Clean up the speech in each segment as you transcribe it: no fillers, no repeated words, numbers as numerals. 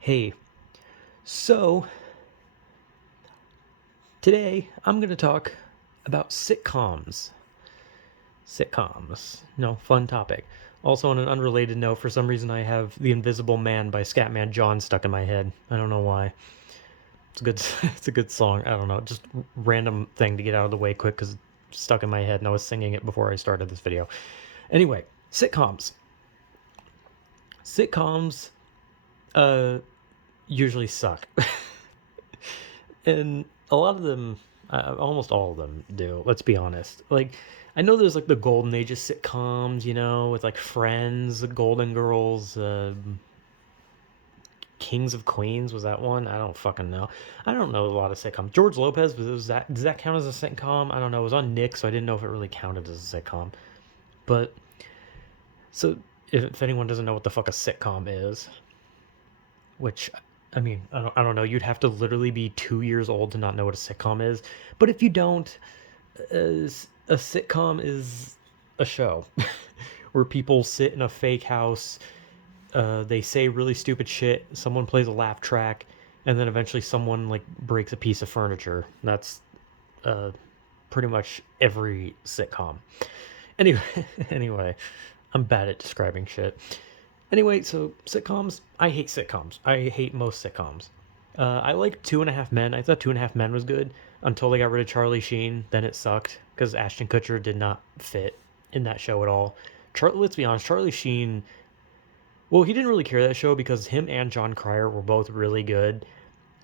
Hey, so today I'm going to talk about sitcoms. Sitcoms. No, fun topic. Also, on an unrelated note, for some reason I have The Invisible Man by Scatman John stuck in my head. I don't know why. It's a good it's a good song. I don't know, just random thing to get out of the way quick cuz it's stuck in my head and I was singing it before I started this video. Anyway, sitcoms. Sitcoms uh usually suck. And a lot of them, almost all of them do. Let's be honest. Like, I know there's like the golden age of sitcoms, with like Friends, Golden Girls, Kings of Queens. Was that one? I don't fucking know. I don't know a lot of sitcoms. George Lopez was that? Does that count as a sitcom? I don't know. It was on Nick, so I didn't know if it really counted as a sitcom. But so if anyone doesn't know what the fuck a sitcom is, which I mean, I don't know. You'd have to literally be 2 years old to not know what a sitcom is. But if you don't, a sitcom is a show where people sit in a fake house. They say really stupid shit. Someone plays a laugh track, and then eventually someone like breaks a piece of furniture. That's uh, pretty much every sitcom. Anyway, anyway, I'm bad at describing shit. Anyway, so sitcoms. I hate sitcoms. I hate most sitcoms. I like Two and a Half Men. I thought Two and a Half Men was good until they got rid of Charlie Sheen. Then it sucked because Ashton Kutcher did not fit in that show at all. Let's be honest, Charlie Sheen. Well, he didn't really carry that show because him and John Cryer were both really good,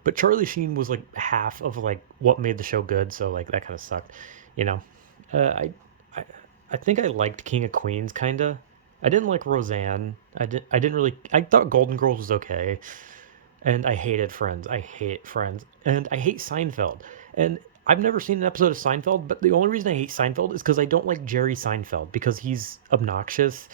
but Charlie Sheen was like half of like what made the show good. So like that kind of sucked, you know. Uh, I, I I think I liked King of Queens kinda. I didn't like Roseanne. I didn't really. I thought Golden Girls was okay, and I hated Friends. I hate Friends, and I hate Seinfeld. And I've never seen an episode of Seinfeld, but the only reason I hate Seinfeld is because I don't like Jerry Seinfeld because he's obnoxious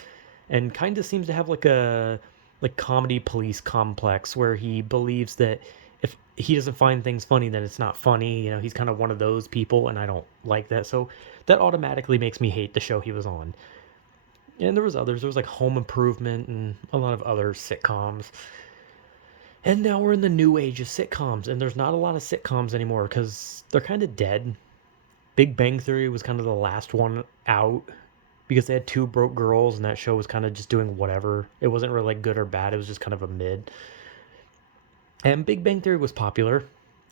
and kind of seems to have like a like comedy police complex where he believes that if he doesn't find things funny then it's not funny. He's kind of one of those people and I don't like that. So that automatically makes me hate the show he was on. And there was others. There was like Home Improvement and a lot of other sitcoms. And now we're in the new age of sitcoms, and there's not a lot of sitcoms anymore because they're kind of dead. Big Bang Theory was kind of the last one out because they had two broke girls, and that show was kind of just doing whatever. It wasn't really like good or bad. It was just kind of a mid. And Big Bang Theory was popular.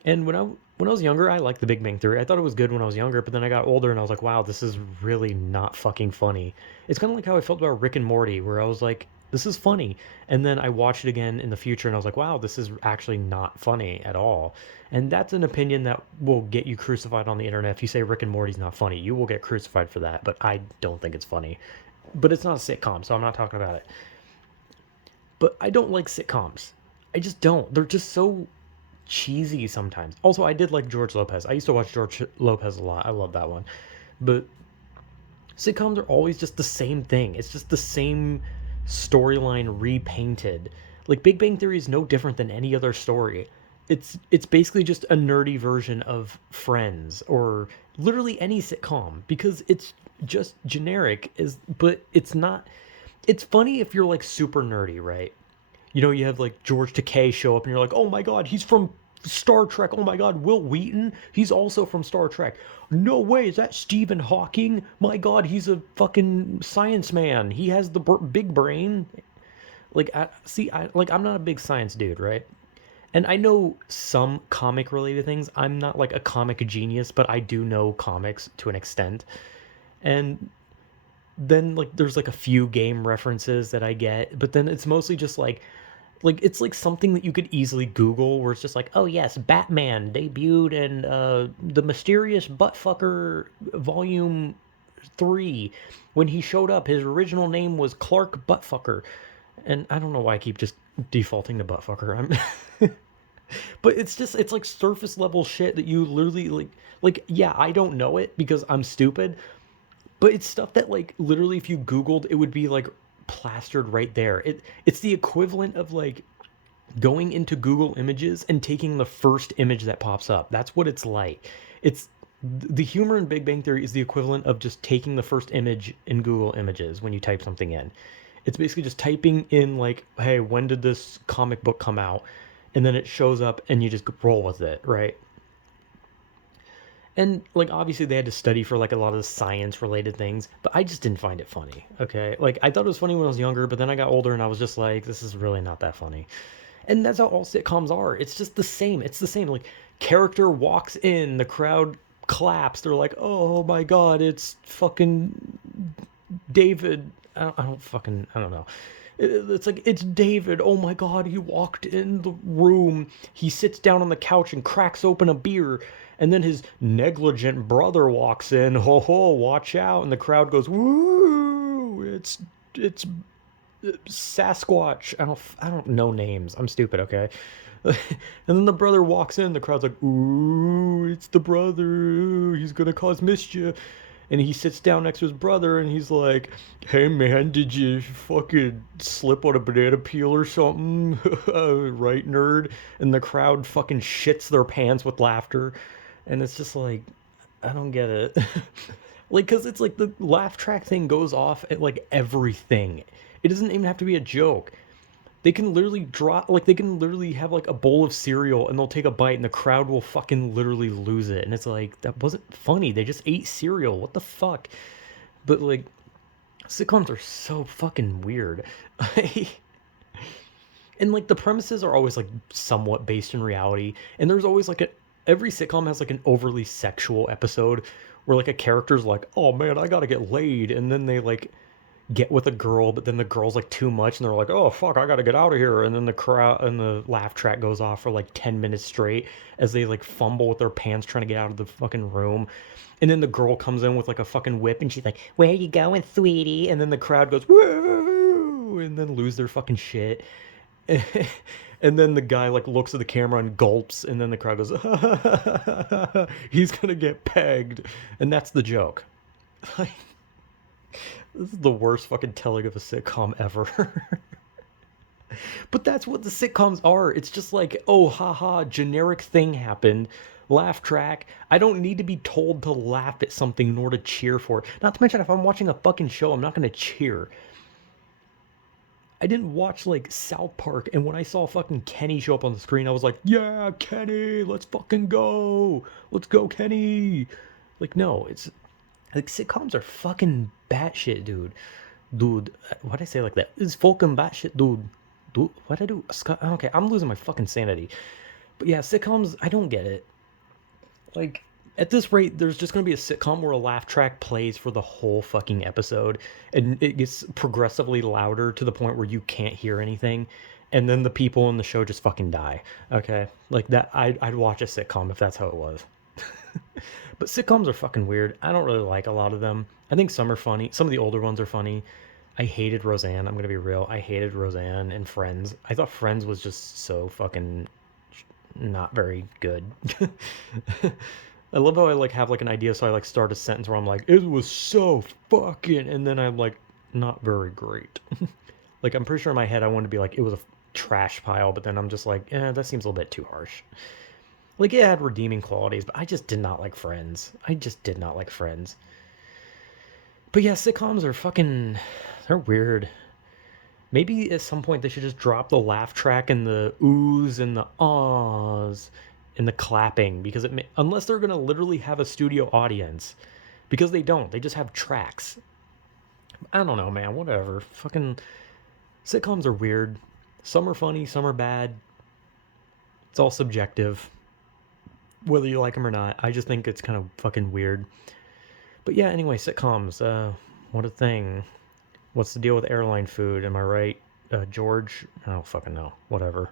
And when I was younger, I liked the Big Bang Theory. I thought it was good when I was younger, but then I got older and I was like, wow, this is really not fucking funny. It's kind of like how I felt about Rick and Morty, where I was like, this is funny. And then I watched it again in the future and I was like, wow, this is actually not funny at all. And that's an opinion that will get you crucified on the internet. If you say Rick and Morty's not funny, you will get crucified for that. But I don't think it's funny. But it's not a sitcom, so I'm not talking about it. But I don't like sitcoms. I just don't. They're just so cheesy sometimes. Also, I did like George Lopez. I used to watch George Lopez a lot. I love that one. But sitcoms are always just the same thing. It's just the same storyline repainted. Like Big Bang Theory is no different than any other story. It's basically just a nerdy version of Friends or literally any sitcom because it's just generic is but it's not it's funny if you're like super nerdy, right? You have like George Takei show up and you're like, oh my god, he's from Star Trek. Oh my god, Will Wheaton, he's also from Star Trek. No way, is that Stephen Hawking? My god, he's a fucking science man. He has the big brain. Like, I'm not a big science dude, right? And I know some comic related things. I'm not like a comic genius, but I do know comics to an extent. And then like there's like a few game references that I get, but then it's mostly just like it's like something that you could easily Google where it's just like, oh yes, Batman debuted in the mysterious buttfucker volume 3. When he showed up, his original name was Clark Buttfucker. And I don't know why I keep just defaulting to buttfucker. But it's like surface level shit that you literally like yeah, I don't know it because I'm stupid, but it's stuff that like literally if you googled it would be like plastered right there. It's the equivalent of like going into Google Images and taking the first image that pops up. That's what it's like. It's the humor in Big Bang Theory is the equivalent of just taking the first image in Google Images when you type something in. It's basically just typing in like, hey, when did this comic book come out? And then it shows up and you just roll with it, right? And like obviously they had to study for like a lot of the science related things, but I just didn't find it funny. Okay? Like I thought it was funny when I was younger, but then I got older and I was just like, this is really not that funny. And that's how all sitcoms are. It's just the same. It's the same. Like character walks in, the crowd claps. They're like, "Oh my god, it's fucking David." I don't know. It's like it's David. Oh my god, he walked in the room. He sits down on the couch and cracks open a beer. And then his negligent brother walks in. Ho ho, watch out. And the crowd goes, "Woo! It's Sasquatch." I don't know names. I'm stupid, okay? And then the brother walks in. The crowd's like, "Ooh, it's the brother. He's gonna cause mischief." And he sits down next to his brother, and he's like, "Hey man, did you fucking slip on a banana peel or something?" Right, nerd? And the crowd fucking shits their pants with laughter, and it's just like, I don't get it. Like, cause it's like the laugh track thing goes off at like everything. It doesn't even have to be a joke. They can literally drop, like, they can literally have like a bowl of cereal and they'll take a bite and the crowd will fucking literally lose it. And it's like, that wasn't funny. They just ate cereal. What the fuck? But like, sitcoms are so fucking weird. And like the premises are always like somewhat based in reality. And there's always like every sitcom has like an overly sexual episode where like a character's like, oh man, I gotta get laid. And then they like get with a girl, but then the girl's like too much, and they're like, "Oh fuck, I gotta get out of here." And then the crowd and the laugh track goes off for like 10 minutes straight as they like fumble with their pants trying to get out of the fucking room. And then the girl comes in with like a fucking whip, and she's like, "Where you going, sweetie?" And then the crowd goes, "Woo!" And then lose their fucking shit. And then the guy like looks at the camera and gulps, and then the crowd goes, "He's gonna get pegged," and that's the joke. This is the worst fucking telling of a sitcom ever. But that's what the sitcoms are. It's just like, oh, haha, generic thing happened. Laugh track. I don't need to be told to laugh at something nor to cheer for it. Not to mention, if I'm watching a fucking show, I'm not going to cheer. I didn't watch like South Park, and when I saw fucking Kenny show up on the screen, I was like, yeah, Kenny, let's fucking go. Let's go, Kenny. Like, no, it's like sitcoms are fucking batshit, dude. Dude, why'd I say it like that? It's fucking batshit, dude. Dude, what'd I do? Okay, I'm losing my fucking sanity. But yeah, sitcoms, I don't get it. Like, at this rate, there's just gonna be a sitcom where a laugh track plays for the whole fucking episode, and it gets progressively louder to the point where you can't hear anything, and then the people in the show just fucking die. Okay, like that. I'd watch a sitcom if that's how it was. But sitcoms are fucking weird. I don't really like a lot of them. I think some are funny. Some of the older ones are funny. I hated Roseanne. I'm gonna be real. I hated Roseanne and Friends. I thought Friends was just so fucking not very good. I love how I like have like an idea, so I like start a sentence where I'm like, it was so fucking, and then I'm like, not very great. Like I'm pretty sure in my head I wanted to be like, it was a trash pile, but then I'm just like, that seems a little bit too harsh. Like it had redeeming qualities, but I just did not like Friends. I just did not like Friends. But yeah, sitcoms are fucking, they're weird. Maybe at some point they should just drop the laugh track and the oohs and the ahs and the clapping because unless they're gonna literally have a studio audience, because they don't. They just have tracks. I don't know, man. Whatever. Fucking sitcoms are weird. Some are funny, some are bad. It's all subjective, whether you like them or not. I just think it's kind of fucking weird. But yeah, anyway, sitcoms. What a thing. What's the deal with airline food? Am I right? George? I don't fucking know. Whatever.